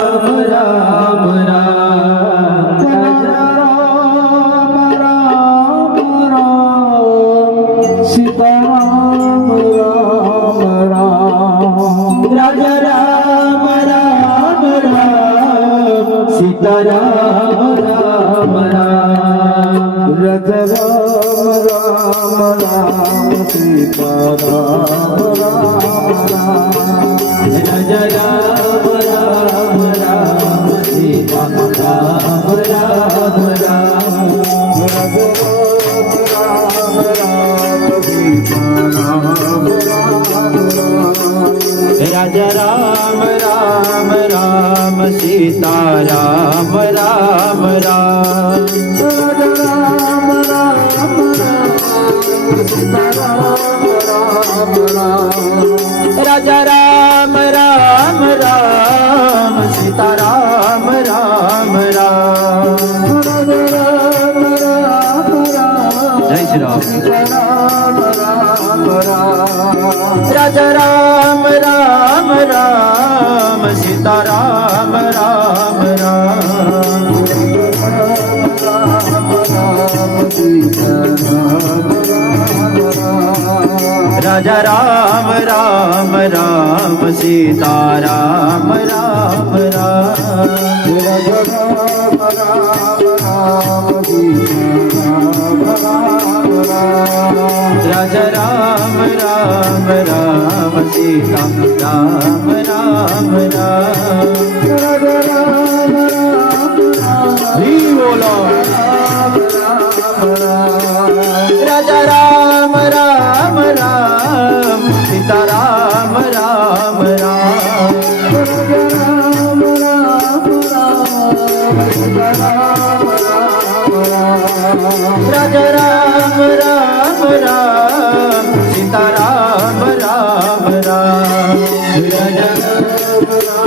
राम राम राम राम सीताराम राम राम राजा राम राम राम सीताराम राम राम राजा राम राम राम सीताराम राम राम राजा राम राम राम सीता राम राम राम राजा राम राम राम सीता राम राम राम राजा राम राम राम सीता राम राम राम जय श्री राम राजा राम राम राम सीता राम राम राम राजा राम राम राम सीता राम राम राम राजा राम राम राम सीता राम राम राम बोलो राजा राम राम राम सीता राम राम राम राजा राम राम राम सीता राम राम राम राजा